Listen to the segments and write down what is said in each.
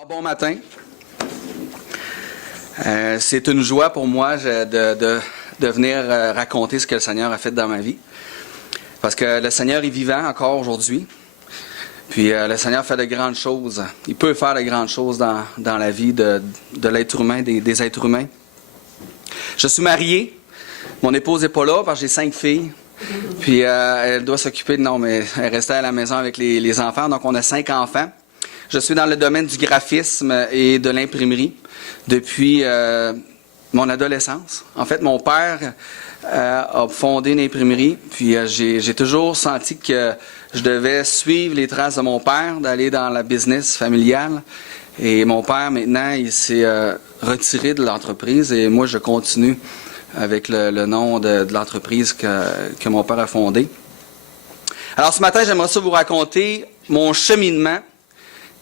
Alors, bon matin. C'est une joie pour moi de venir raconter ce que le Seigneur a fait dans ma vie. Parce que le Seigneur est vivant encore aujourd'hui. Puis le Seigneur fait de grandes choses. Il peut faire de grandes choses dans la vie de l'être humain, des êtres humains. Je suis marié. Mon épouse n'est pas là parce que j'ai 5 filles. Puis elle doit s'occuper de... Non, mais elle restait à la maison avec les enfants. Donc on a 5 enfants. Je suis dans le domaine du graphisme et de l'imprimerie depuis mon adolescence. En fait, mon père a fondé une imprimerie, puis j'ai toujours senti que je devais suivre les traces de mon père, d'aller dans la business familiale. Et mon père, maintenant, il s'est retiré de l'entreprise et moi, je continue avec le nom de l'entreprise que mon père a fondée. Alors, ce matin, j'aimerais ça vous raconter mon cheminement.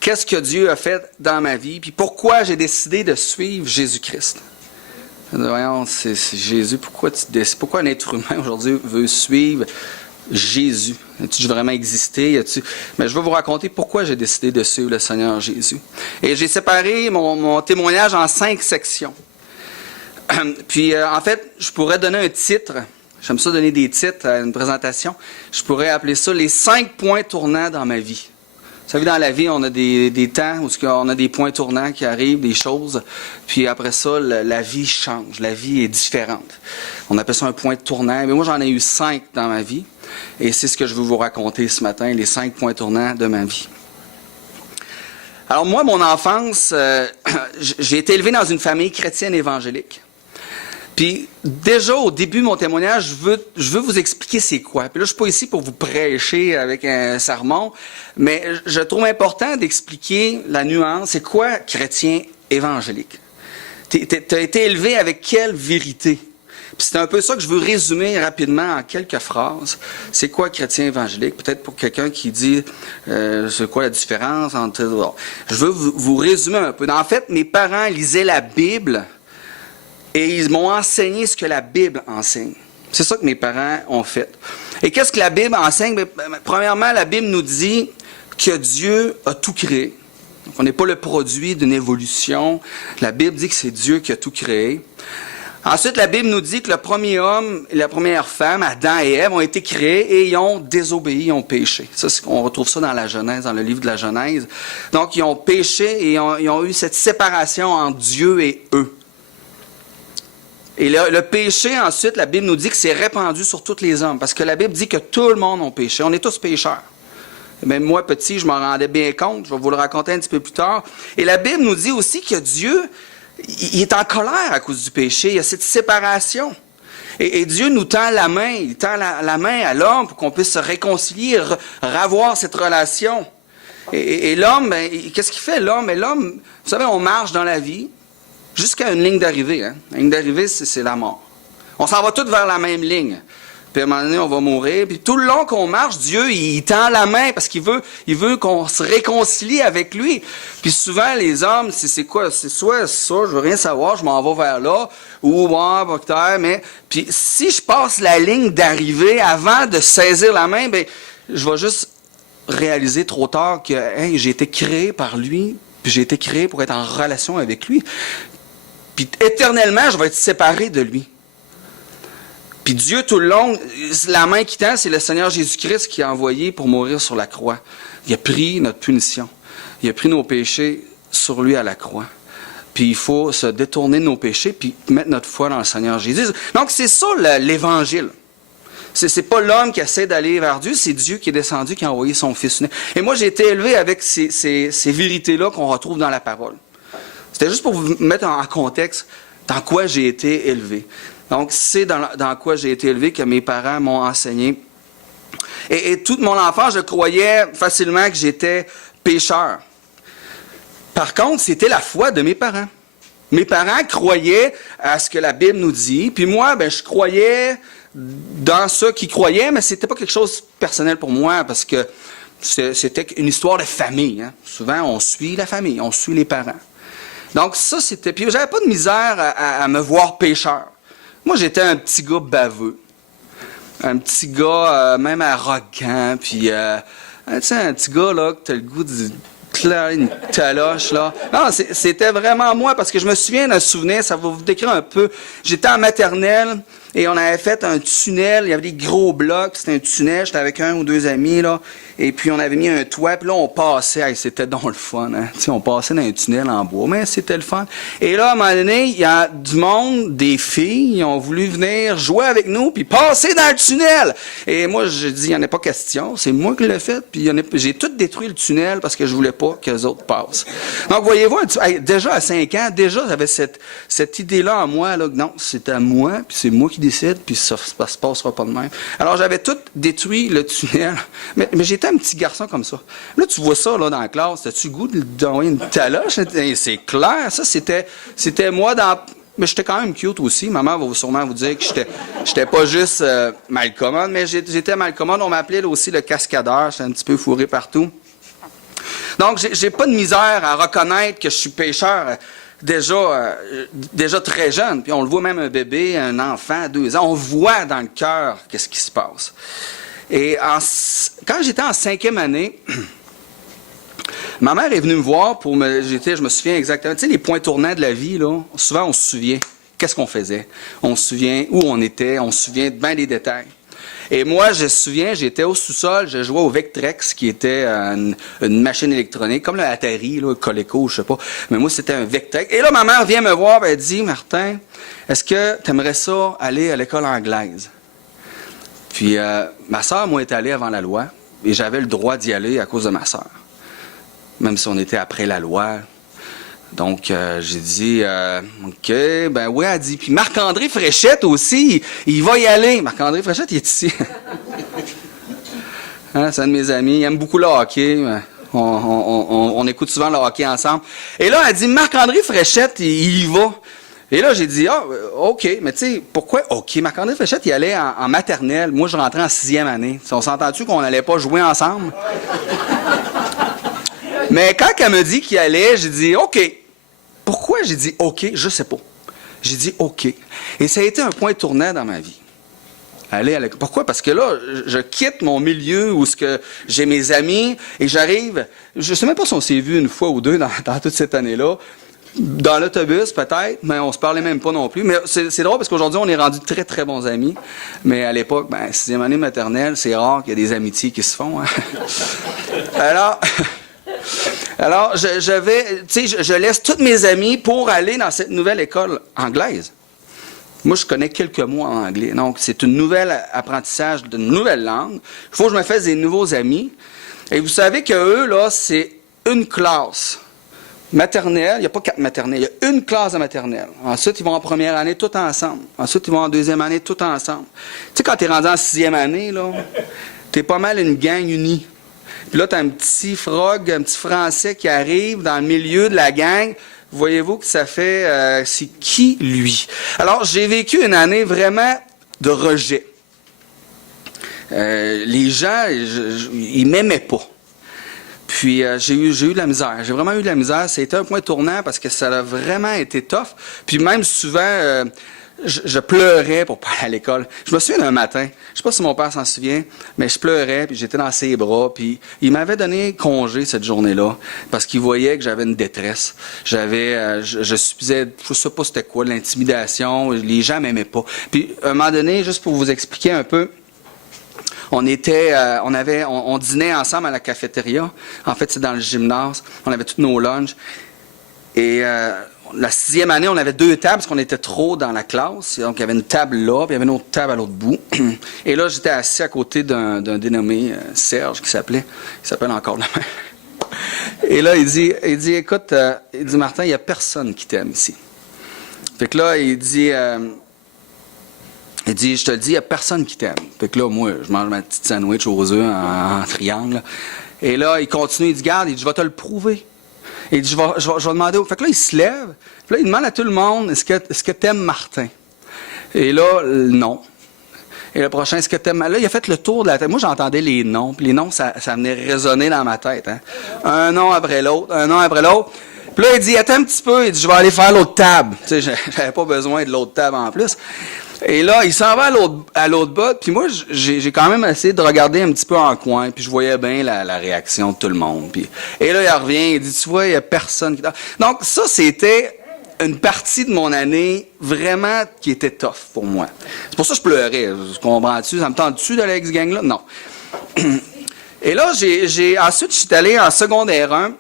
Qu'est-ce que Dieu a fait dans ma vie, puis pourquoi j'ai décidé de suivre Jésus-Christ. Voyons, c'est Jésus, pourquoi un être humain aujourd'hui veut suivre Jésus? As-tu vraiment existé? Mais je vais vous raconter pourquoi j'ai décidé de suivre le Seigneur Jésus. Et j'ai séparé mon témoignage en 5 sections. Puis, en fait, je pourrais donner un titre. J'aime ça donner des titres à une présentation. Je pourrais appeler ça « Les 5 points tournants dans ma vie ». Vous savez, dans la vie, on a des temps où on a des points tournants qui arrivent, des choses, puis après ça, la vie change, la vie est différente. On appelle ça un point tournant, mais moi j'en ai eu 5 dans ma vie, et c'est ce que je veux vous raconter ce matin, les 5 points tournants de ma vie. Alors moi, mon enfance, j'ai été élevé dans une famille chrétienne évangélique. Puis déjà au début de mon témoignage, je veux vous expliquer c'est quoi. Puis là, je suis pas ici pour vous prêcher avec un sermon, mais je trouve important d'expliquer la nuance. C'est quoi chrétien évangélique? T'as été élevé avec quelle vérité? Puis c'est un peu ça que je veux résumer rapidement en quelques phrases. C'est quoi chrétien évangélique? Peut-être pour quelqu'un qui dit c'est quoi la différence entre... Je veux vous résumer un peu. En fait, mes parents lisaient la Bible. Et ils m'ont enseigné ce que la Bible enseigne. C'est ça que mes parents ont fait. Et qu'est-ce que la Bible enseigne? Premièrement, la Bible nous dit que Dieu a tout créé. Donc, on n'est pas le produit d'une évolution. La Bible dit que c'est Dieu qui a tout créé. Ensuite, la Bible nous dit que le premier homme et la première femme, Adam et Ève, ont été créés et ils ont désobéi, ils ont péché. Ça, on retrouve ça dans la Genèse, dans le livre de la Genèse. Donc, ils ont péché et ils ont eu cette séparation entre Dieu et eux. Et le péché, ensuite, la Bible nous dit que c'est répandu sur tous les hommes. Parce que la Bible dit que tout le monde a péché. On est tous pécheurs. Même moi, petit, je m'en rendais bien compte. Je vais vous le raconter un petit peu plus tard. Et la Bible nous dit aussi que Dieu, il est en colère à cause du péché. Il y a cette séparation. Et Dieu nous tend la main. Il tend la main à l'homme pour qu'on puisse se réconcilier, revoir cette relation. Et l'homme, qu'est-ce qu'il fait, l'homme? Et l'homme, vous savez, on marche dans la vie. Jusqu'à une ligne d'arrivée. Hein? La ligne d'arrivée, c'est la mort. On s'en va tous vers la même ligne. Puis à un moment donné, on va mourir. Puis tout le long qu'on marche, Dieu, il tend la main parce qu'il veut qu'on se réconcilie avec lui. Puis souvent, les hommes, c'est quoi? C'est soit ça, je veux rien savoir, je m'en vais vers là, ou mais... Puis si je passe la ligne d'arrivée avant de saisir la main, ben je vais juste réaliser trop tard que j'ai été créé par lui, puis j'ai été créé pour être en relation avec lui. Puis éternellement, je vais être séparé de lui. Puis Dieu, tout le long, la main qui tend, c'est le Seigneur Jésus-Christ qui a envoyé pour mourir sur la croix. Il a pris notre punition. Il a pris nos péchés sur lui à la croix. Puis il faut se détourner de nos péchés puis mettre notre foi dans le Seigneur Jésus. Donc c'est ça l'Évangile. C'est pas l'homme qui essaie d'aller vers Dieu, c'est Dieu qui est descendu, qui a envoyé son Fils unique. Et moi, j'ai été élevé avec ces vérités-là qu'on retrouve dans la parole. C'était juste pour vous mettre en contexte dans quoi j'ai été élevé. Donc, c'est dans quoi j'ai été élevé que mes parents m'ont enseigné. Et toute mon enfance, je croyais facilement que j'étais pécheur. Par contre, c'était la foi de mes parents. Mes parents croyaient à ce que la Bible nous dit. Puis moi, je croyais dans ceux qui croyaient, mais c'était pas quelque chose de personnel pour moi parce que c'était une histoire de famille. Hein. Souvent, on suit la famille, on suit les parents. Donc ça, c'était... Puis j'avais pas de misère à me voir pécheur. Moi, j'étais un petit gars baveux. Un petit gars même arrogant. Puis, tu sais, un petit gars là, que t'as le goût une taloche, là. Non, c'était vraiment moi, parce que je me souviens d'un souvenir, ça va vous décrire un peu. J'étais en maternelle, et on avait fait un tunnel, il y avait des gros blocs, c'était un tunnel, j'étais avec un ou deux amis, là, et puis on avait mis un toit, puis là, on passait, hey, c'était donc le fun, hein. Tu sais, on passait dans un tunnel en bois, mais c'était le fun. Et là, à un moment donné, il y a du monde, des filles, ils ont voulu venir jouer avec nous, puis passer dans le tunnel. Et moi, j'ai dit, il n'y en a pas question, c'est moi qui l'ai fait, puis j'ai tout détruit le tunnel parce que je voulais pas que les autres passent. Donc, voyez-vous, hey, déjà à 5 ans, déjà, j'avais cette idée-là en moi, là, que non, c'est à moi, puis c'est moi qui décide, puis ça se passera pas de même. Alors, j'avais tout détruit le tunnel, mais j'étais un petit garçon comme ça. Là, tu vois ça là dans la classe, as-tu le goût d'envoyer une taloche? C'est clair, ça, c'était moi dans... Mais j'étais quand même cute aussi. Ma mère va sûrement vous dire que j'étais pas juste malcommode, mais j'étais malcommode. On m'appelait aussi le cascadeur. J'étais un petit peu fourré partout. Donc, j'ai pas de misère à reconnaître que je suis pécheur déjà très jeune. Puis on le voit même un bébé, un enfant, 2 ans. On voit dans le cœur qu'est-ce qui se passe. Et quand j'étais en 5e année, ma mère est venue me voir je me souviens exactement, tu sais, les points tournants de la vie, là, souvent on se souvient. Qu'est-ce qu'on faisait? On se souvient où on était, on se souvient de bien des détails. Et moi, je me souviens, j'étais au sous-sol, je jouais au Vectrex, qui était une machine électronique, comme le Atari, là, le Coleco, je sais pas. Mais moi, c'était un Vectrex. Et là, ma mère vient me voir, elle dit, Martin, est-ce que tu aimerais ça aller à l'école anglaise? Puis, ma sœur, moi, est allée avant la loi, et j'avais le droit d'y aller à cause de ma sœur. Même si on était après la loi. Donc, j'ai dit, OK, ben oui, elle dit. Puis Marc-André Fréchette aussi, il va y aller. Marc-André Fréchette, il est ici. Hein, c'est un de mes amis, il aime beaucoup le hockey. On écoute souvent le hockey ensemble. Et là, elle dit, Marc-André Fréchette, il y va. Et là, j'ai dit, OK, mais tu sais, pourquoi OK? Marc-André Fréchette, il allait en maternelle. Moi, je rentrais en 6e année. On s'entend-tu qu'on n'allait pas jouer ensemble? Mais quand elle me dit qu'il allait, j'ai dit OK. Pourquoi j'ai dit OK? Je sais pas. J'ai dit OK. Et ça a été un point tournant dans ma vie. Pourquoi? Parce que là, je quitte mon milieu où j'ai mes amis et j'arrive. Je sais même pas si on s'est vu une fois ou deux dans toute cette année-là. Dans l'autobus, peut-être, mais on se parlait même pas non plus. Mais c'est drôle parce qu'aujourd'hui, on est rendus très, très bons amis. Mais à l'époque, 6e année maternelle, c'est rare qu'il y ait des amitiés qui se font. Hein? Alors, je laisse tous mes amis pour aller dans cette nouvelle école anglaise. Moi, je connais quelques mots en anglais. Donc, c'est un nouvel apprentissage d'une nouvelle langue. Il faut que je me fasse des nouveaux amis. Et vous savez qu'eux, là, c'est une classe maternelle. Il n'y a pas 4 maternelles. Il y a une classe de maternelle. Ensuite, ils vont en première année tout ensemble. Ensuite, ils vont en 2e année tout ensemble. Tu sais, quand tu es rendu en 6e année, là, tu es pas mal une gang unie. Puis là, tu as un petit frog, un petit Français qui arrive dans le milieu de la gang. Voyez-vous que ça fait... c'est qui, lui? Alors, j'ai vécu une année vraiment de rejet. Les gens, ils m'aimaient pas. Puis, j'ai eu de la misère. J'ai vraiment eu de la misère. Ça a été un point tournant parce que ça a vraiment été tough. Puis même souvent... Je pleurais pour pas aller à l'école. Je me souviens d'un matin, je sais pas si mon père s'en souvient, mais je pleurais, puis j'étais dans ses bras, puis il m'avait donné congé cette journée-là, parce qu'il voyait que j'avais une détresse. Je subissais, je sais pas c'était quoi, de l'intimidation, les gens m'aimaient pas. Puis, à un moment donné, juste pour vous expliquer un peu, on dînait ensemble à la cafétéria. En fait, c'est dans le gymnase. On avait tous nos lunchs. Et la 6e année, on avait 2 tables parce qu'on était trop dans la classe. Donc, il y avait une table là, puis il y avait une autre table à l'autre bout. Et là, j'étais assis à côté d'un dénommé Serge, qui s'appelle encore le même. Et là, il dit écoute, il dit, Martin, il n'y a personne qui t'aime ici. Fait que là, il dit, je te le dis, il n'y a personne qui t'aime. Fait que là, moi, je mange ma petite sandwich aux œufs en triangle. Et là, il continue, il dit, garde, je vais te le prouver. Il dit, je vais demander. Fait que là, il se lève. Puis là, il demande à tout le monde, est-ce que t'aimes Martin? Et là, non. Et le prochain, est-ce que t'aimes... Là, il a fait le tour de la tête. Moi, j'entendais les noms. Puis les noms, ça venait résonner dans ma tête. Hein. Un nom après l'autre, un nom après l'autre. Puis là, il dit, attends un petit peu. Il dit, je vais aller faire l'autre table. Tu sais, j'avais pas besoin de l'autre table en plus. Et là, il s'en va à l'autre bout, puis moi, j'ai quand même essayé de regarder un petit peu en coin, puis je voyais bien la réaction de tout le monde. Et là, il revient, il dit, tu vois, il n'y a personne qui... Donc, ça, c'était une partie de mon année vraiment qui était tough pour moi. C'est pour ça que je pleurais. Je comprends-tu? Ça me tente-tu d'aller avec ce gang-là? Non. Et là, ensuite, je suis allé en secondaire 1.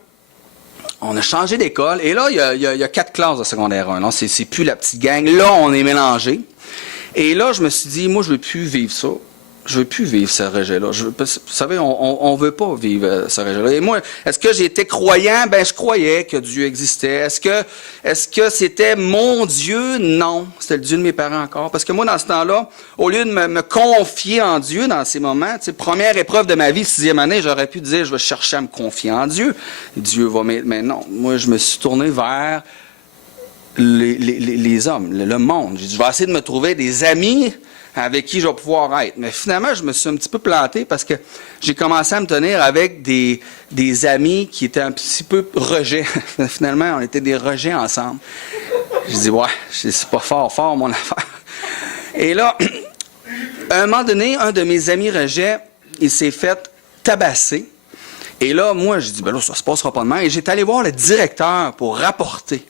On a changé d'école. Et là, il y a 4 classes de secondaire 1. Là, c'est plus la petite gang. Là, on est mélangés. Et là, je me suis dit, moi, je veux plus vivre ça. Je veux plus vivre ce rejet-là. Vous savez, on veut pas vivre ce rejet-là. Et moi, est-ce que j'étais croyant? Ben, je croyais que Dieu existait. Est-ce que c'était mon Dieu? Non. C'était le Dieu de mes parents encore. Parce que moi, dans ce temps-là, au lieu de me confier en Dieu dans ces moments, première épreuve de ma vie, 6e année, j'aurais pu dire, je vais chercher à me confier en Dieu. Dieu va m'aider. Mais non. Moi, je me suis tourné vers les hommes, le monde. J'ai dit, je vais essayer de me trouver des amis avec qui je vais pouvoir être. Mais finalement, je me suis un petit peu planté parce que j'ai commencé à me tenir avec des amis qui étaient un petit peu rejets. Finalement, on était des rejets ensemble. Je dis, ouais, c'est pas fort mon affaire. Et là, à un moment donné, un de mes amis rejets, il s'est fait tabasser. Et là, moi, je dis, ben là, ça se passera pas de même. Et j'étais allé voir le directeur pour rapporter.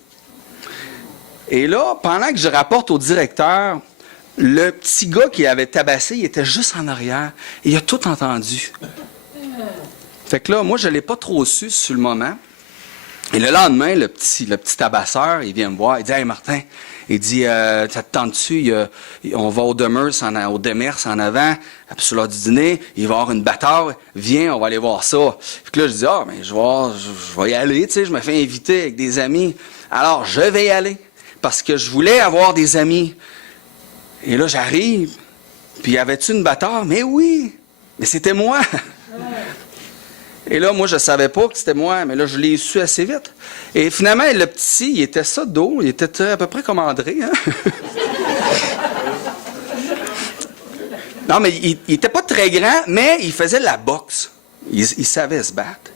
Et là, pendant que je rapporte au directeur, le petit gars qui avait tabassé, il était juste en arrière. Et il a tout entendu. Fait que là, moi, je ne l'ai pas trop su sur le moment. Et le lendemain, le petit tabasseur, il vient me voir. Il dit, « Hey, Martin, il dit, ça te tente-tu? On va au Demers en avant, sur l'heure du dîner. Il va y avoir une bataille. Viens, on va aller voir ça. » Fait que là, je dis, « Ah, mais je vais y aller. Tu sais, je me fais inviter avec des amis. Alors, je vais y aller. Parce que je voulais avoir des amis. » Et là, j'arrive, puis y avait-tu une bataille? Mais oui! Mais c'était moi! Et là, moi, je savais pas que c'était moi, mais là, je l'ai su assez vite. Et finalement, le petit, il était ça d'eau, il était à peu près comme André, hein? Non, mais il était pas très grand, mais il faisait de la boxe. Il savait se battre.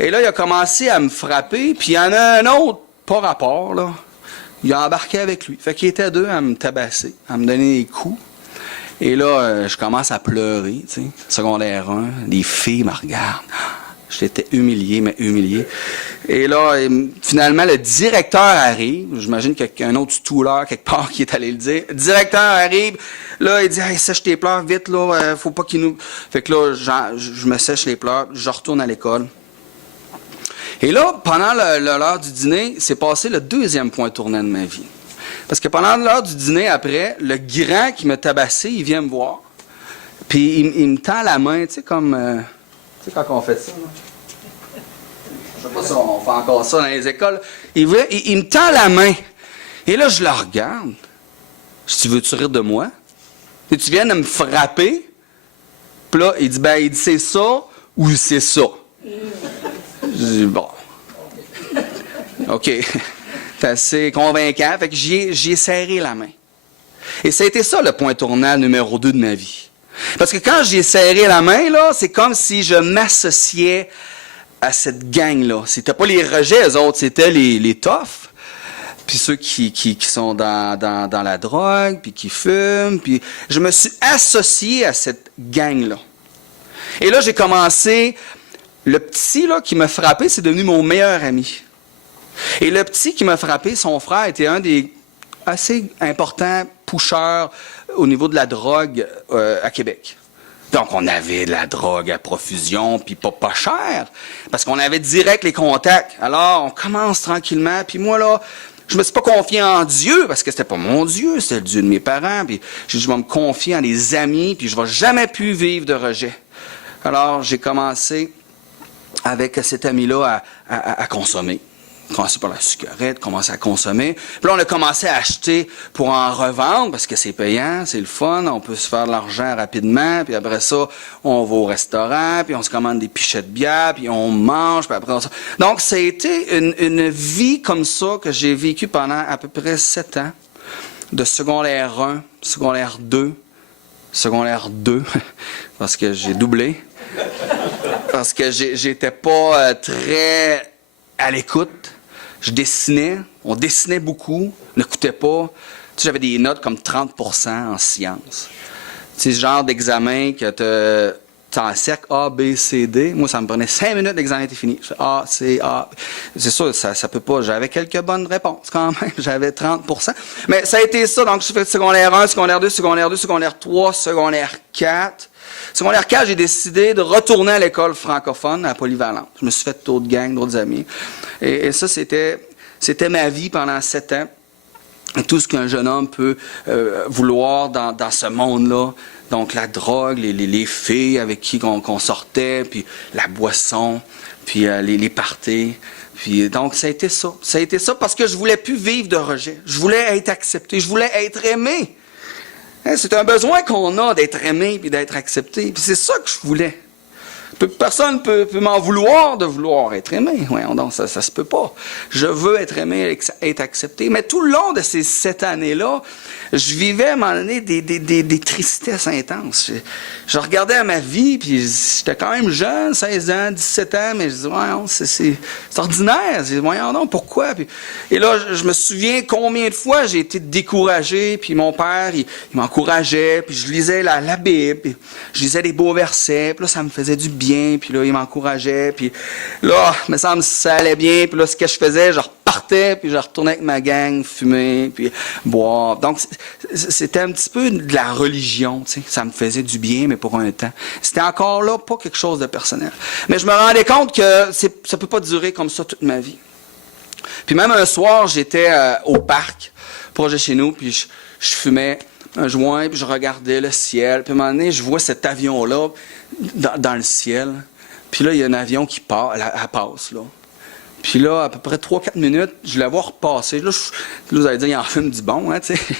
Et là, il a commencé à me frapper, puis il y en a un autre, pas rapport, là. Il a embarqué avec lui. Fait qu'il était deux à me tabasser, à me donner des coups. Et là, je commence à pleurer, tu sais. Secondaire 1, les filles me regardent. J'étais humilié, mais humilié. Et là, finalement, le directeur arrive. J'imagine qu'il y a un autre stouleur quelque part qui est allé le dire. Le directeur arrive. Là, il dit, « Hey, sèche tes pleurs, vite, là. Faut pas qu'il nous... » Fait que là, je me sèche les pleurs. Je retourne à l'école. Et là, pendant l'heure du dîner, c'est passé le 2e point tournant de ma vie. Parce que pendant l'heure du dîner, après, le grand qui m'a tabassé, il vient me voir. Puis il me tend la main, tu sais, comme... tu sais, quand on fait ça, là? Je sais pas si on fait encore ça dans les écoles. Il me tend la main. Et là, je le regarde. Je dis, tu veux-tu rire de moi? Et tu viens de me frapper? Puis là, il dit, c'est ça ou c'est ça? Je dis, bon. OK. C'est assez convaincant. Fait que j'y ai serré la main. Et ça a été ça, le point tournant numéro 2 de ma vie. Parce que quand j'y ai serré la main, là, c'est comme si je m'associais à cette gang-là. C'était pas les rejets, eux autres, c'était les toughs. Puis ceux qui sont dans la drogue, puis qui fument. Puis je me suis associé à cette gang-là. Et là, j'ai commencé... Le petit là, qui m'a frappé, c'est devenu mon meilleur ami. Et le petit qui m'a frappé, son frère, était un des assez importants pushers au niveau de la drogue à Québec. Donc, on avait de la drogue à profusion, puis pas cher, parce qu'on avait direct les contacts. Alors, on commence tranquillement, puis moi, là, je me suis pas confié en Dieu, parce que c'était pas mon Dieu, c'était le Dieu de mes parents, puis j'ai dit, je vais me confier en des amis, puis je vais jamais plus vivre de rejet. Alors, j'ai commencé avec cet ami-là à consommer. Commencer par la cigarette, commencer à consommer. Puis là, on a commencé à acheter pour en revendre, parce que c'est payant, c'est le fun, on peut se faire de l'argent rapidement, puis après ça, on va au restaurant, puis on se commande des pichets de bière, puis on mange, puis après ça... Donc, ça a été une vie comme ça que j'ai vécue pendant à peu près 7 ans, de secondaire 1, secondaire 2, parce que j'ai doublé, parce que j'étais pas très à l'écoute. Je dessinais, on dessinait beaucoup, n'écoutait pas. sais, j'avais des notes comme 30% en sciences. C'est ce genre d'examen que tu encercles A, B, C, D. Moi, ça me prenait 5 minutes, l'examen était fini. Je fais A, C, A. C'est sûr, ça peut pas. J'avais quelques bonnes réponses quand même. J'avais 30%. Mais ça a été ça. Donc, je fais secondaire 1, secondaire 2, secondaire 2, secondaire 3, secondaire 4. Secondaire 4, j'ai décidé de retourner à l'école francophone à Polyvalente. Je me suis fait d'autres gangs, d'autres amis. Et ça, c'était ma vie pendant 7 ans. Et tout ce qu'un jeune homme peut vouloir dans ce monde-là. Donc, la drogue, les filles avec qui qu'on sortait, puis la boisson, puis les parties. Puis, donc, ça a été ça. Ça a été ça parce que je voulais plus vivre de rejet. Je voulais être accepté. Je voulais être aimé. Hein, c'est un besoin qu'on a d'être aimé puis d'être accepté. Puis c'est ça que je voulais. Personne ne peut m'en vouloir de vouloir être aimé. Ouais, donc, ça se peut pas. Je veux être aimé, être accepté. Mais tout le long de ces 7 années-là, je vivais à un moment donné des tristesses intenses. Je regardais à ma vie, puis j'étais quand même jeune, 16 ans, 17 ans, mais je disais, ouais, c'est ordinaire. Je disais, voyons donc, pourquoi? Et là, je me souviens combien de fois j'ai été découragé, puis mon père, il m'encourageait, puis je lisais la Bible, puis je lisais des beaux versets, puis là, ça me faisait du bien, puis là, il m'encourageait, puis là, il me semble que ça allait bien, puis là, ce que je faisais, je repartais, puis je retournais avec ma gang, fumer, puis boire. Donc, c'était un petit peu de la religion, tu sais. Ça me faisait du bien, mais pour un temps. C'était encore là pas quelque chose de personnel. Mais je me rendais compte que ça peut pas durer comme ça toute ma vie. Puis même un soir, j'étais au parc, proche de chez nous, puis je fumais un joint, puis je regardais le ciel. Puis à un moment donné, je vois cet avion-là dans le ciel. Puis là, il y a un avion qui passe, elle passe, là. Puis là, à peu près 3-4 minutes, je la vois repasser. Là, vous allez dire, il en fume du bon, hein, tu sais.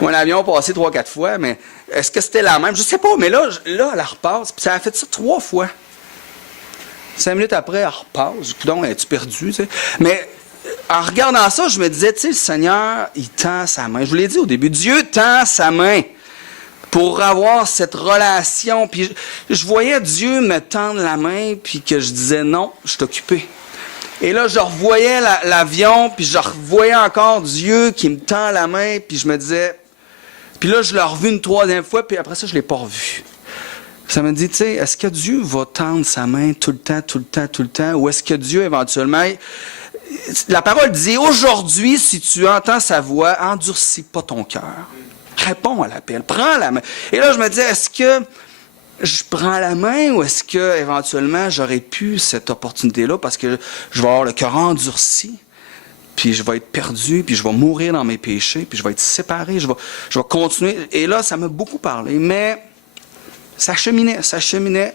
Mon avion a passé 3-4 fois, mais est-ce que c'était la même? Je sais pas, mais là, elle repasse. Puis ça a fait ça 3 fois. 5 minutes après, elle repasse. Coudonc, es-tu perdu, tu sais? Mais en regardant ça, je me disais, tu sais, le Seigneur, il tend sa main. Je vous l'ai dit au début, Dieu tend sa main pour avoir cette relation. Puis je voyais Dieu me tendre la main, puis que je disais, non, je suis occupé. Et là, je revoyais l'avion, puis je revoyais encore Dieu qui me tend la main, puis je me disais... Puis là, je l'ai revu une 3e fois, puis après ça, je ne l'ai pas revu. Ça me dit, tu sais, est-ce que Dieu va tendre sa main tout le temps, tout le temps, tout le temps, ou est-ce que Dieu, éventuellement... La parole dit, aujourd'hui, si tu entends sa voix, endurcis pas ton cœur. Réponds à l'appel, prends la main. Et là, je me disais, est-ce que je prends la main ou est-ce que éventuellement j'aurais pu cette opportunité-là parce que je vais avoir le cœur endurci, puis je vais être perdu, puis je vais mourir dans mes péchés, puis je vais être séparé, je vais continuer. Et là, ça m'a beaucoup parlé, mais ça cheminait.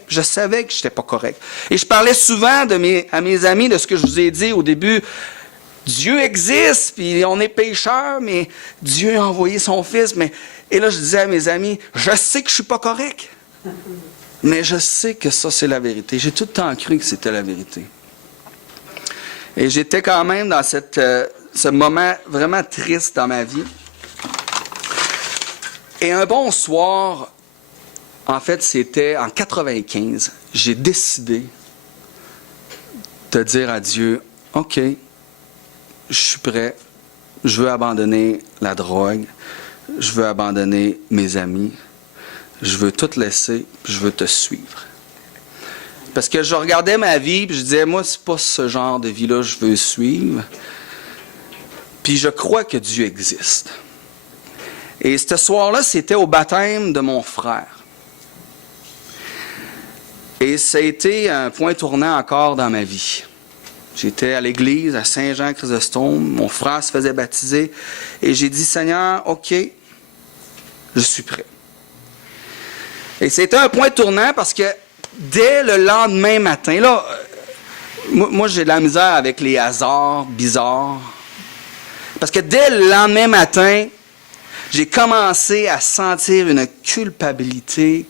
Je savais que je n'étais pas correct. Et je parlais souvent à mes amis de ce que je vous ai dit au début. Dieu existe, puis on est pécheurs, mais Dieu a envoyé son Fils. Et là, je disais à mes amis, je sais que je ne suis pas correct. Mais je sais que ça, c'est la vérité. J'ai tout le temps cru que c'était la vérité. Et j'étais quand même dans ce moment vraiment triste dans ma vie. Et un bon soir, en fait, c'était en 95, j'ai décidé de dire à Dieu, « OK, je suis prêt, je veux abandonner la drogue, je veux abandonner mes amis. » Je veux tout laisser, je veux te suivre. Parce que je regardais ma vie, puis je disais, moi, c'est pas ce genre de vie-là que je veux suivre. Puis je crois que Dieu existe. Et ce soir-là, c'était au baptême de mon frère. Et ça a été un point tournant encore dans ma vie. J'étais à l'église à Saint-Jean-Chrysostome, mon frère se faisait baptiser, et j'ai dit, Seigneur, OK, je suis prêt. Et c'était un point tournant parce que dès le lendemain matin, là, moi j'ai de la misère avec les hasards bizarres. Parce que dès le lendemain matin, j'ai commencé à sentir une culpabilité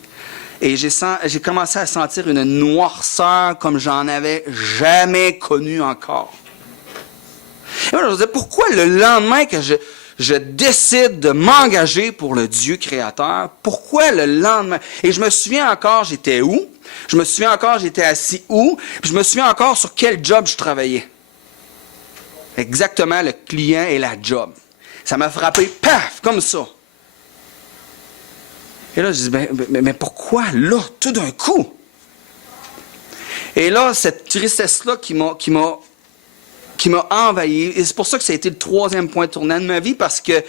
et j'ai commencé à sentir une noirceur comme j'en avais jamais connue encore. Et moi, je me disais, pourquoi le lendemain que je décide de m'engager pour le Dieu créateur, pourquoi le lendemain? Et je me souviens encore, j'étais où? Je me souviens encore, j'étais assis où? Puis je me souviens encore sur quel job je travaillais. Exactement, le client et la job. ça m'a frappé, paf, comme ça. Et là, je dis, mais pourquoi là, tout d'un coup? Et là, cette tristesse-là qui m'a envahi, et c'est pour ça que ça a été le 3e point tournant de ma vie, parce que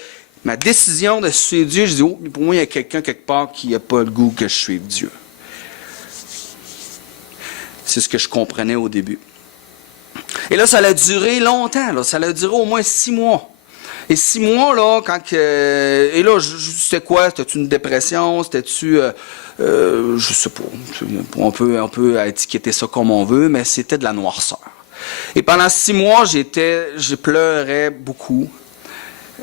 ma décision de suivre Dieu, je dis, oh, pour moi, il y a quelqu'un quelque part qui n'a pas le goût que je suive Dieu. C'est ce que je comprenais au début. Et là, ça a duré longtemps, là. Ça a duré au moins 6 mois. Et 6 mois, là, et là, c'était quoi? C'était-tu une dépression? C'était-tu... je sais pas. On peut étiqueter ça comme on veut, mais c'était de la noirceur. Et pendant 6 mois, je pleurais beaucoup,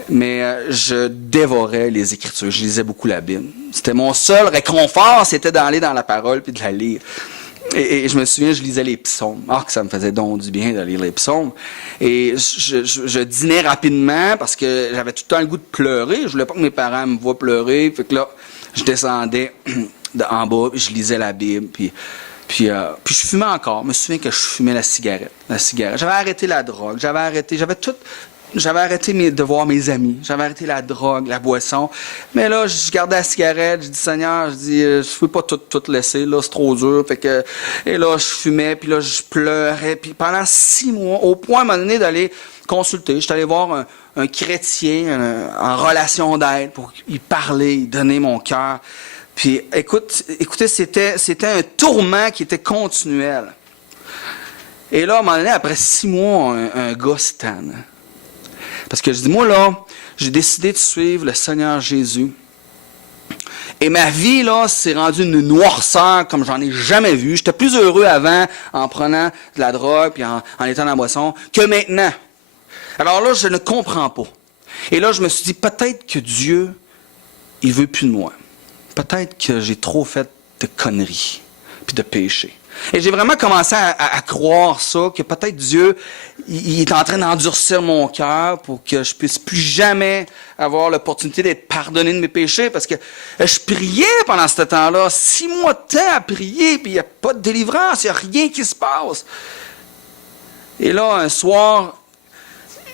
mais je dévorais les Écritures. Je lisais beaucoup la Bible. C'était mon seul réconfort, c'était d'aller dans la parole puis de la lire. Et je me souviens, je lisais les psaumes. Ah, que ça me faisait donc du bien de lire les psaumes. Et je dînais rapidement parce que j'avais tout le temps le goût de pleurer. Je voulais pas que mes parents me voient pleurer. Fait que là, je descendais en bas, puis je lisais la Bible. Puis je fumais encore. Je me souviens que je fumais la cigarette. J'avais arrêté la drogue. J'avais arrêté de voir mes amis. J'avais arrêté la drogue, la boisson. Mais là, je gardais la cigarette. Je dis, Seigneur, je ne peux pas tout laisser. Là, c'est trop dur. Et là, je fumais, puis là, je pleurais. Puis pendant 6 mois, au point, à un moment donné, d'aller consulter. Je suis allé voir un chrétien en relation d'aide pour lui parler, lui donner mon cœur. Puis écoutez, c'était un tourment qui était continuel. Et là, à un moment donné, après 6 mois, un gars se tanne. Parce que je dis, moi, là, j'ai décidé de suivre le Seigneur Jésus. Et ma vie, là, s'est rendue une noirceur comme j'en ai jamais vu. J'étais plus heureux avant en prenant de la drogue puis en étant dans la boisson que maintenant. Alors là, je ne comprends pas. Et là, je me suis dit, peut-être que Dieu, il veut plus de moi. Peut-être que j'ai trop fait de conneries puis de péchés. Et j'ai vraiment commencé à croire ça, que peut-être Dieu, il est en train d'endurcir mon cœur pour que je puisse plus jamais avoir l'opportunité d'être pardonné de mes péchés, parce que je priais pendant ce temps-là, 6 mois de temps à prier, puis il n'y a pas de délivrance, il n'y a rien qui se passe. Et là, un soir,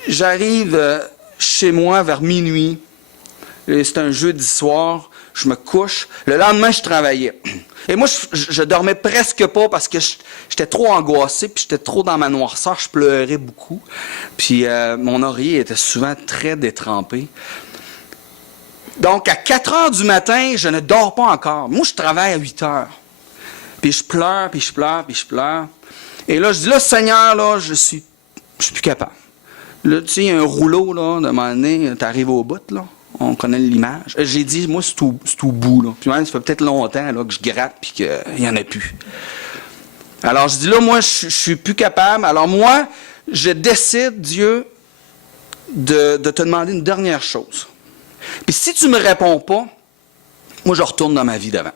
j'arrive chez moi vers minuit, c'est un jeudi soir, je me couche. Le lendemain, je travaillais. Et moi, je dormais presque pas parce que j'étais trop angoissé, puis j'étais trop dans ma noirceur, je pleurais beaucoup. Puis mon oreiller était souvent très détrempé. Donc, à 4 heures du matin, je ne dors pas encore. Moi, je travaille à 8 heures. Puis je pleure, puis je pleure, puis je pleure. Et là, je dis, là, Seigneur, là, je suis plus capable. Là, tu sais, il y a un rouleau, là, de un moment donné, t'arrives au bout, là. On connaît l'image. J'ai dit, moi, c'est au bout. Là. Puis même, ça fait peut-être longtemps là, que je gratte et qu'il n'y en a plus. Alors, je dis, là, moi, je suis plus capable. Alors, moi, je décide, Dieu, de te demander une dernière chose. Puis si tu ne me réponds pas, moi, je retourne dans ma vie d'avant.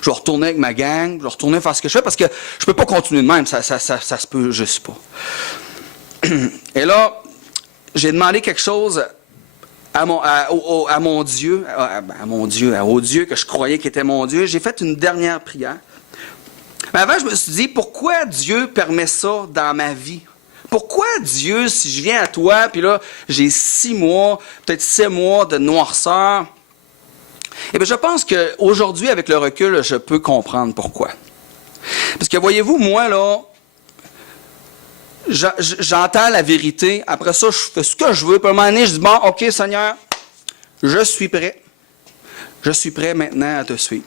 Je vais retourner avec ma gang, je vais retourner faire ce que je fais parce que je ne peux pas continuer de même. Ça se peut juste pas. Et là, j'ai demandé quelque chose au Dieu que je croyais qu'il était mon Dieu. J'ai fait une dernière prière. Mais avant, je me suis dit, pourquoi Dieu permet ça dans ma vie? Pourquoi Dieu, si je viens à toi, puis là, j'ai 6 mois, peut-être 7 mois de noirceur? Eh bien, je pense qu'aujourd'hui, avec le recul, je peux comprendre pourquoi. Parce que voyez-vous, moi, là, j'entends la vérité. Après ça, je fais ce que je veux. Puis à un moment donné, je dis, bon, OK, Seigneur, je suis prêt. Je suis prêt maintenant à te suivre.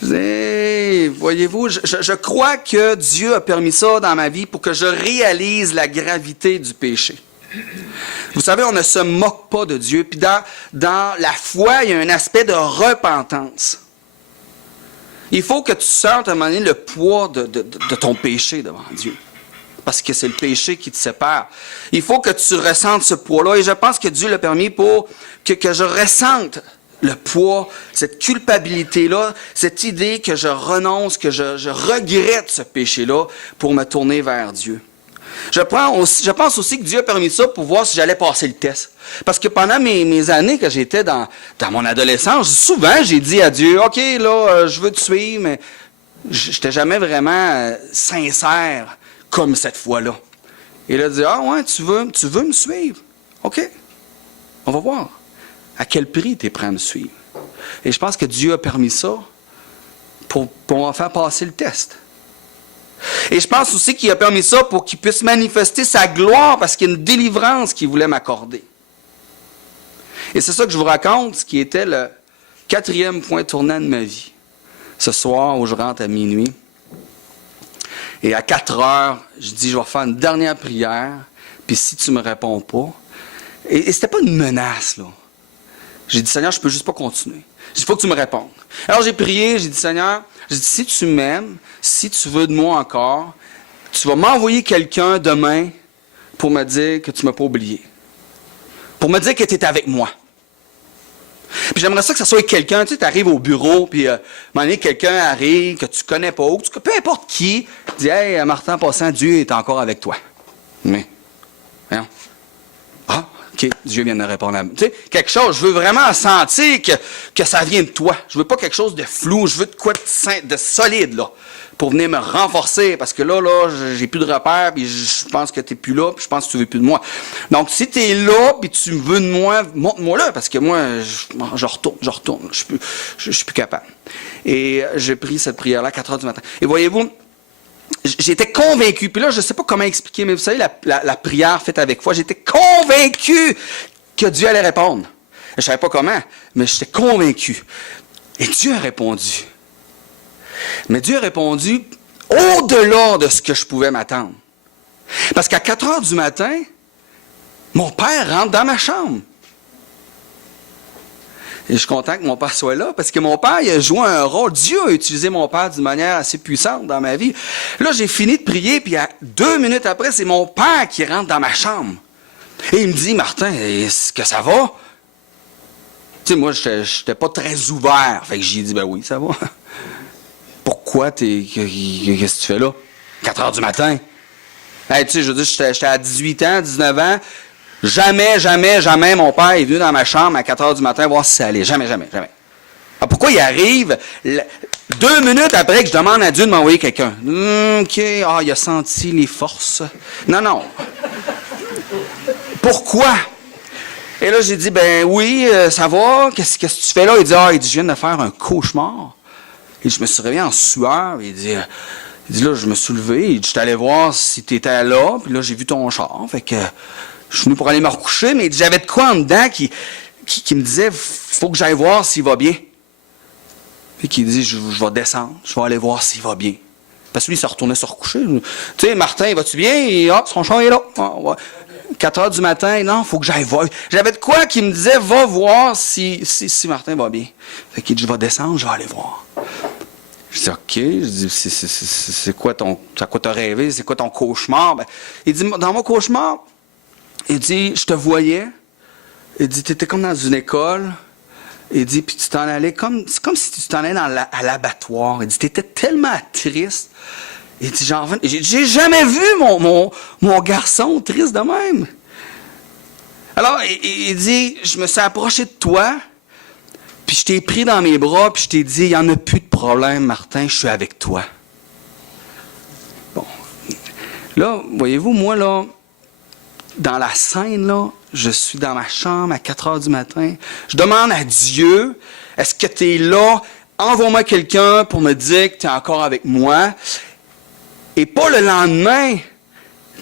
Voyez-vous, je crois que Dieu a permis ça dans ma vie pour que je réalise la gravité du péché. Vous savez, on ne se moque pas de Dieu. Puis dans la foi, il y a un aspect de repentance. Il faut que tu sentes à un moment donné le poids de ton péché devant Dieu. Parce que c'est le péché qui te sépare. Il faut que tu ressentes ce poids-là. Et je pense que Dieu l'a permis pour que je ressente le poids, cette culpabilité-là, cette idée que je renonce, que je regrette ce péché-là pour me tourner vers Dieu. Je pense aussi que Dieu a permis ça pour voir si j'allais passer le test. Parce que pendant mes années que j'étais dans mon adolescence, souvent j'ai dit à Dieu, OK, là, je veux te suivre, mais je n'étais jamais vraiment sincère comme cette fois-là. Et là, il dit, ah ouais, tu veux me suivre? OK. On va voir à quel prix tu es prêt à me suivre. Et je pense que Dieu a permis ça pour faire passer le test. Et je pense aussi qu'il a permis ça pour qu'il puisse manifester sa gloire parce qu'il y a une délivrance qu'il voulait m'accorder. Et c'est ça que je vous raconte, ce qui était le 4e point tournant de ma vie. Ce soir où je rentre à minuit. Et à 4 heures, je dis, je vais faire une dernière prière. Puis si tu ne me réponds pas. Et c'était pas une menace, là. J'ai dit, Seigneur, je peux juste pas continuer. Il faut que tu me répondes. Alors j'ai prié, j'ai dit, Seigneur, si tu m'aimes, si tu veux de moi encore, tu vas m'envoyer quelqu'un demain pour me dire que tu ne m'as pas oublié. Pour me dire que tu étais avec moi. Puis j'aimerais ça que ça soit quelqu'un, tu sais, tu arrives au bureau, puis à un moment donné, quelqu'un arrive que tu connais pas, ou peu importe qui, dit, hey, Martin, en passant, Dieu est encore avec toi. Mais, voyons. Ah, OK, Dieu vient de répondre à moi. Tu sais, quelque chose, je veux vraiment sentir que ça vient de toi. Je veux pas quelque chose de flou, je veux de quoi de solide, là, pour venir me renforcer, parce que là, j'ai plus de repères, puis je pense que tu n'es plus là, puis je pense que tu veux plus de moi. Donc, si tu es là, puis tu veux de moi, montre-moi là, parce que moi, je retourne, je suis plus capable. Et j'ai pris cette prière-là à 4 heures du matin. Et voyez-vous, j'étais convaincu, puis là, je ne sais pas comment expliquer, mais vous savez, la prière faite avec foi, j'étais convaincu que Dieu allait répondre. Je ne savais pas comment, mais j'étais convaincu. Et Dieu a répondu. Mais Dieu a répondu au-delà de ce que je pouvais m'attendre. Parce qu'à 4 heures du matin, mon père rentre dans ma chambre. Et je suis content que mon père soit là, parce que mon père, il a joué un rôle. Dieu a utilisé mon père d'une manière assez puissante dans ma vie. Là, j'ai fini de prier, puis 2 minutes après, c'est mon père qui rentre dans ma chambre. Et il me dit, Martin, est-ce que ça va? Tu sais, moi, je n'étais pas très ouvert. Fait que j'ai dit, ben oui, ça va. Pourquoi qu'est-ce que tu fais là? 4 heures du matin. Hey, tu sais, je veux dire, j'étais à 18 ans, 19 ans. Jamais mon père est venu dans ma chambre à 4 heures du matin voir si ça allait. Jamais. Alors pourquoi il arrive 2 minutes après que je demande à Dieu de m'envoyer quelqu'un? OK, il a senti les forces. Non. Pourquoi? Et là, j'ai dit, ben oui, ça va. Qu'est-ce que tu fais là? Il dit, je viens de faire un cauchemar. Et je me suis réveillé en sueur. Il dit, là, je me suis levé. Il dit, je suis allé voir si tu étais là. Puis là, j'ai vu ton char. Fait que je suis venu pour aller me recoucher. Mais j'avais de quoi en dedans qui me disait, faut que j'aille voir s'il va bien. Puis qui dit, je vais descendre. Je vais aller voir s'il va bien. Parce que lui, il se retournait se recoucher. Tu sais, Martin, vas-tu bien? Et, son char est là. Ouais. 4 heures du matin, non, faut que j'aille voir. J'avais de quoi qui me disait, va voir si Martin va bien. Fait qu'il dit, je vais descendre, je vais aller voir. Je dis, OK. Je dis, c'est quoi t'as rêvé? C'est quoi ton cauchemar? Ben, il dit, dans mon cauchemar, il dit, je te voyais. Il dit, t'étais comme dans une école. Il dit, puis tu t'en allais c'est comme si tu t'en allais à l'abattoir. Il dit, t'étais tellement triste. Il dit, j'ai jamais vu mon garçon triste de même. Alors, il dit, je me suis approché de toi, puis je t'ai pris dans mes bras, puis je t'ai dit, il n'y en a plus de problème, Martin, je suis avec toi. Bon. Là, voyez-vous, moi, là, dans la scène, là, je suis dans ma chambre à 4 heures du matin. Je demande à Dieu, est-ce que tu es là? Envoie-moi quelqu'un pour me dire que tu es encore avec moi. Et pas le lendemain,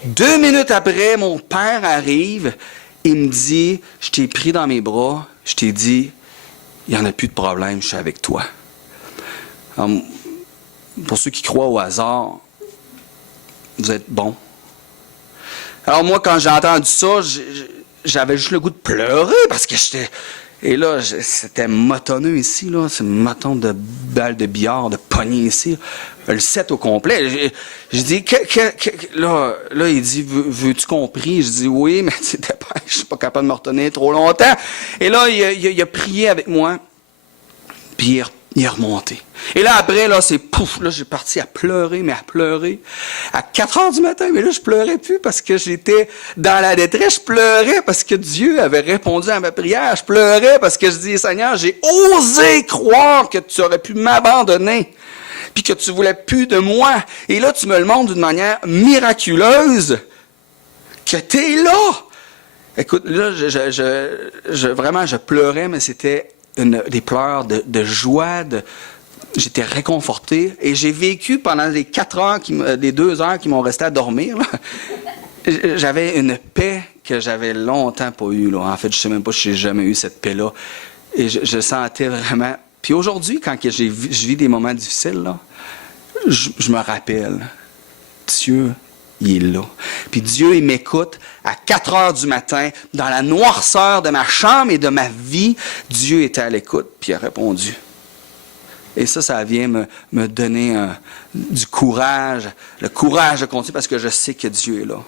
2 minutes après, mon père arrive et me dit, je t'ai pris dans mes bras, je t'ai dit, il n'y en a plus de problème, je suis avec toi. Alors, pour ceux qui croient au hasard, vous êtes bons. Alors moi, quand j'ai entendu ça, j'avais juste le goût de pleurer parce que j'étais... Et là, c'était motonneux ici, là. C'est un moton de balle de billard, de poignée ici. Le set au complet. J'ai dit, là, il dit, veux-tu qu'on prie? Je dis, oui, mais tu dépêche, je suis pas capable de me retenir trop longtemps. Et là, il a prié avec moi. Puis il est remonté. Et là, après, là, c'est pouf, là, j'ai parti à pleurer. À 4 heures du matin, mais là, je pleurais plus parce que j'étais dans la détresse. Je pleurais parce que Dieu avait répondu à ma prière. Je pleurais parce que je dis, Seigneur, j'ai osé croire que tu aurais pu m'abandonner. Puis que tu voulais plus de moi. Et là, tu me le montres d'une manière miraculeuse. Que tu es là. Écoute, là, vraiment, je pleurais, mais c'était des pleurs de joie, j'étais réconforté. Et j'ai vécu pendant les 4 heures, les 2 heures qui m'ont resté à dormir, là, j'avais une paix que j'avais longtemps pas eue. Là. En fait, je sais même pas si j'ai jamais eu cette paix-là. Et je sentais vraiment... Puis aujourd'hui, quand je vis des moments difficiles, là, je me rappelle, Dieu, il est là. Puis Dieu, il m'écoute à 4 heures du matin, dans la noirceur de ma chambre et de ma vie. Dieu était à l'écoute, puis il a répondu. Et ça vient me donner du courage, le courage de continuer parce que je sais que Dieu est là.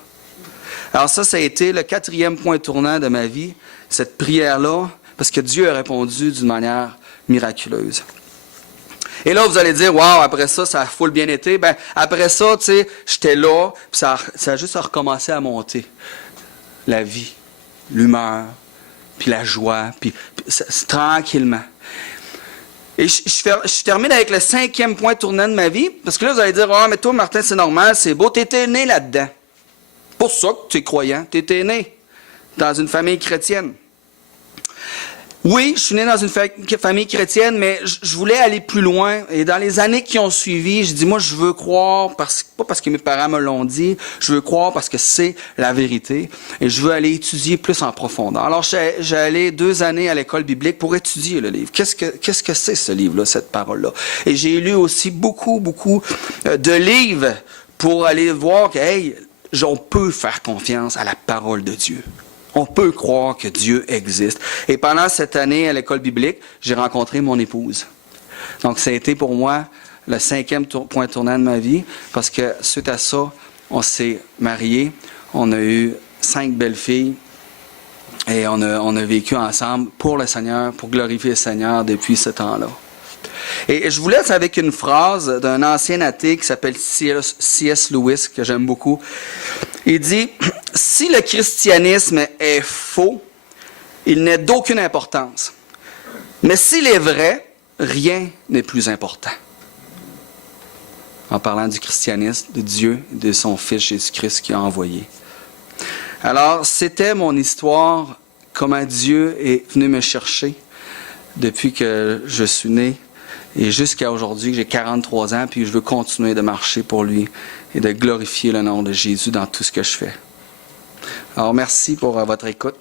Alors ça a été le 4e point tournant de ma vie, cette prière-là, parce que Dieu a répondu d'une manière miraculeuse. Et là, vous allez dire, wow, après ça a full bien été. Ben, après ça, tu sais, j'étais là, puis ça a juste recommencé à monter. La vie, l'humeur, puis la joie, puis tranquillement. Et je termine avec le 5e point tournant de ma vie, parce que là, vous allez dire, mais toi, Martin, c'est normal, c'est beau, t'étais né là-dedans. Pour ça que tu es croyant, t'étais né dans une famille chrétienne. Oui, je suis né dans une famille chrétienne, mais je voulais aller plus loin. Et dans les années qui ont suivi, je dis, moi, je veux croire, pas parce que mes parents me l'ont dit, je veux croire parce que c'est la vérité. Et je veux aller étudier plus en profondeur. Alors, j'ai allé 2 années à l'école biblique pour étudier le livre. Qu'est-ce que c'est ce livre-là, cette parole-là? Et j'ai lu aussi beaucoup de livres pour aller voir que, hey, on peut faire confiance à la parole de Dieu. On peut croire que Dieu existe. Et pendant cette année à l'école biblique, j'ai rencontré mon épouse. Donc, ça a été pour moi le 5e point tournant de ma vie, parce que suite à ça, on s'est mariés, on a eu 5 belles filles, et on a vécu ensemble pour le Seigneur, pour glorifier le Seigneur depuis ce temps-là. Et je vous laisse avec une phrase d'un ancien athée qui s'appelle C.S. Lewis, que j'aime beaucoup. Il dit, « Si le christianisme est faux, il n'est d'aucune importance. Mais s'il est vrai, rien n'est plus important. » En parlant du christianisme, de Dieu, de son Fils Jésus-Christ qui a envoyé. Alors, c'était mon histoire, comment Dieu est venu me chercher depuis que je suis né. Et jusqu'à aujourd'hui, j'ai 43 ans, puis je veux continuer de marcher pour lui et de glorifier le nom de Jésus dans tout ce que je fais. Alors, merci pour votre écoute.